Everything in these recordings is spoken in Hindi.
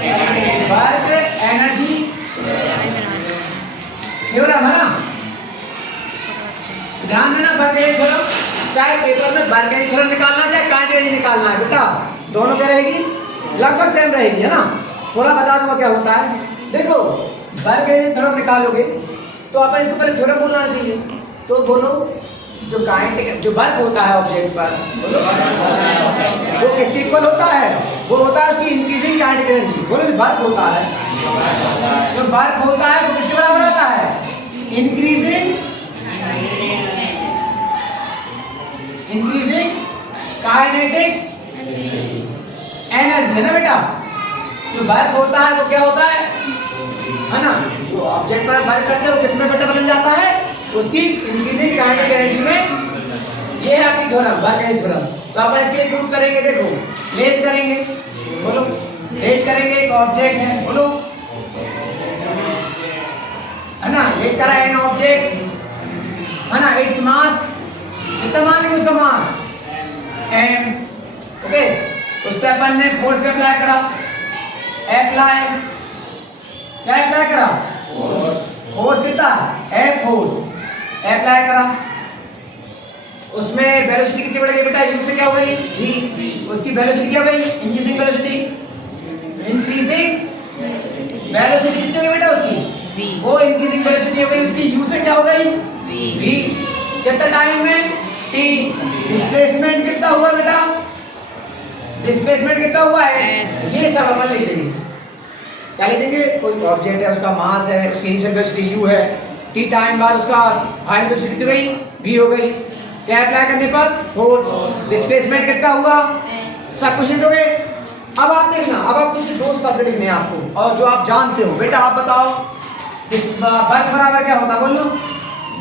वर्क एनर्जी थ्योरम है ना। ध्यान देना, वर्क एनर्जी थ्योरम, चाहे पेपर में वर्क एनर्जी थ्योरम निकालना चाहे काइनेटिक एनर्जी निकालना है बेटा, दोनों क्या रहेगी, लगभग सेम रहेगी, है ना। थोड़ा बता दूंगा क्या होता है। देखो वर्क एनर्जी थ्योरम निकालोगे तो अपन इसको पहले थ्योरम बोलना चाहिए, तो बोलो जो काइनेटिक जो वर्क होता है ऑब्जेक्ट पर, बोलो वो किसके इक्वल होता है, वो होता है उसकी इंक्रीजिंग काइनेटिक एनर्जी। बोलो वर्क होता है, जो वर्क होता है वो किसके बराबर होता है, इंक्रीजिंग काइनेटिक एनर्जी, है ना बेटा। जो वर्क होता है वो क्या होता है ना, जो ऑब्जेक्ट पर वर्क करते हैं वो किसमें बेटा बदल जाता है, उसकी इंक्रीजिंग काइनेटिक एनर्जी में। ये है आपकी थ्योरम, वर्क एनर्जी थ्योरम। तो आप इसके प्रूव करेंगे, देखो लेट करेंगे, बोलो लेट करेंगे, एक ऑब्जेक्ट है, बोलो है ना, लेट करा है एन ऑब्जेक्ट, है ना, इट्स मास कितना मान लेंगे उसका मास एम, ओके। उस पर अपन ने फोर्स अप्लाई करा, अप्लाई क्या अप्लाई करा, फोर्स कितना एफ फोर्स अप्लाई करा, उसमें वेलोसिटी कितनी बढ़ गई बेटा, यू से क्या हो गई वी, उसकी वेलोसिटी क्या हो गई, इंक्रीजिंग वेलोसिटी कितनी हो गई बेटा उसकी, वो इंक्रीजिंग वेलोसिटी हो गई उसकी, यू से क्या हो गई वी, कितना टाइम में टी, डिस्प्लेसमेंट कितना हुआ बेटा, डिस्प्लेसमेंट कितना हुआ है, ये सब अपन लिख देंगे। क्या लिख देंगे, कोई ऑब्जेक्ट है उसका मास है, उसकी इनिशियल वेलोसिटी u है, t टाइम बाद उसका फाइनल वेलोसिटी कितनी गई v हो गई, क्या अप्लाई करने पर फोर्स, डिस्प्लेसमेंट कितना हुआ, सब कुछ लिख दोगे। अब आप देखना, अब आप कुछ दो शब्द लिखने हैं आपको और जो आप जानते हो बेटा, आप बताओ वर्क बराबर क्या होता है, बोलो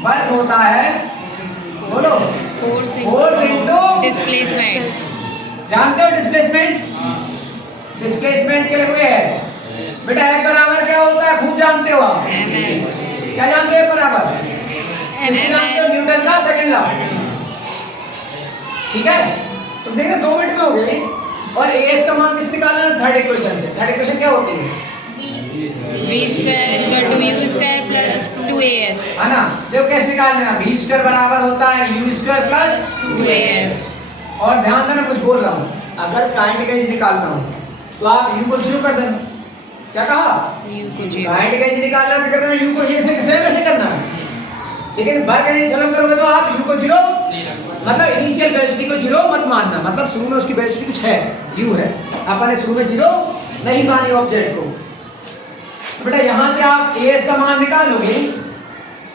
वर्क होता है, बोलो फोर्स इनटू डिस्प्लेसमेंट। जानते हो डिस्प्लेसमेंट, डिस्प्लेसमेंट के लिए कोई है बेटा, F बराबर क्या होता है, खूब जानते हो आप, क्या जानते हो F बराबर, जानते हो न्यूटन का सेकंड लॉ, ठीक है। तो देखिए 2 मिनट में हो गए, और एस का मान किस निकालना है, थर्ड इक्वेशन से। थर्ड इक्वेशन क्या होती है, v square is equal to u square plus 2as, है ना। देखो कैसे निकाल लेना, v स्क्वायर बराबर होता है u स्क्वायर प्लस 2as। और ध्यान देना कुछ बोल रहा हूँ, अगर काइनेटिक एनर्जी निकालना हो तो आप u को 0 कर देना, क्या कहा, u को 0, काइनेटिक एनर्जी निकालना है तो करना u को ये सेम ऐसे करना है, लेकिन वर्क एनर्जी थ्योरम करोगे तो आप u को 0 मतलब इनिशियल वेलोसिटी को 0 मत मानना, मतलब शुरू में उसकी वेलोसिटी कुछ है u है, अपन ने शुरू में 0 नहीं मानी ऑब्जेक्ट को। तो बेटा यहाँ से आप as का मान निकालोगे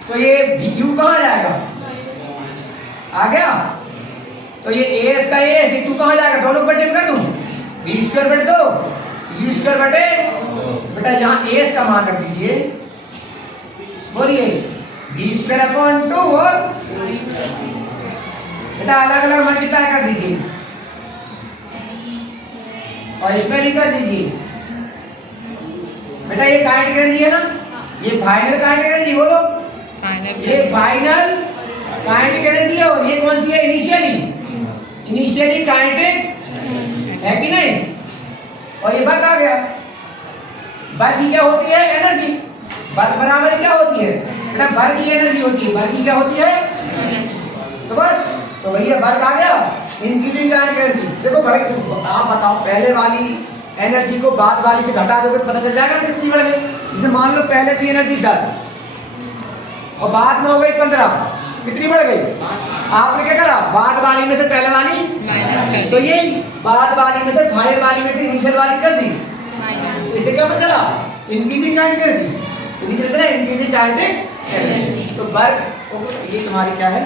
तो ये u कहाँ जाएगा, आ गया, तो ये as का as टू कहाँ जाएगा, दोनों को बटे कर दूं, v स्क्वायर बटे 2 u स्क्वायर बटे, बेटा यहाँ as का मान रख दीजिए, बोलिए v स्क्वायर अपॉन 2 और बेटा अलग अलग मल्टीप्लाई कर दीजिए और इसमें भी कर दीजिए। बेटा ये काइनेटिक एनर्जी है ना, ये फाइनल काइनेटिक एनर्जी, बोलो ये फाइनल काइनेटिक एनर्जी है, और ये कौन सी है, इनिशियली काइनेटिक है कि नहीं, और ये वर्क आ गया। वर्क की क्या होती है, एनर्जी, वर्क बराबर क्या होती है बेटा, वर्क की एनर्जी होती है, वर्क की क्या होती है, तो बस, तो भैया वर्क आ गया, इंक्रीजिंग काइनेटिक एनर्जी। देखो भाई आप बताओ, पहले वाली एनर्जी को बाद वाली से घटा दोगे तो पता चल जाएगा ना कितनी बढ़ गई। जैसे मान लो पहले थी एनर्जी 10 और बाद में हो गई 15, कितनी बढ़ गई, आपने क्या करा, बाद वाली में से पहले वाली माइनस, तो यही बाद वाली में से फाइनल वाली में से इनिशियल वाली कर दी, इससे क्या पता चला, increasing kinetic energy, increasing kinetic energy. तो वर्क ये तुम्हारी क्या है,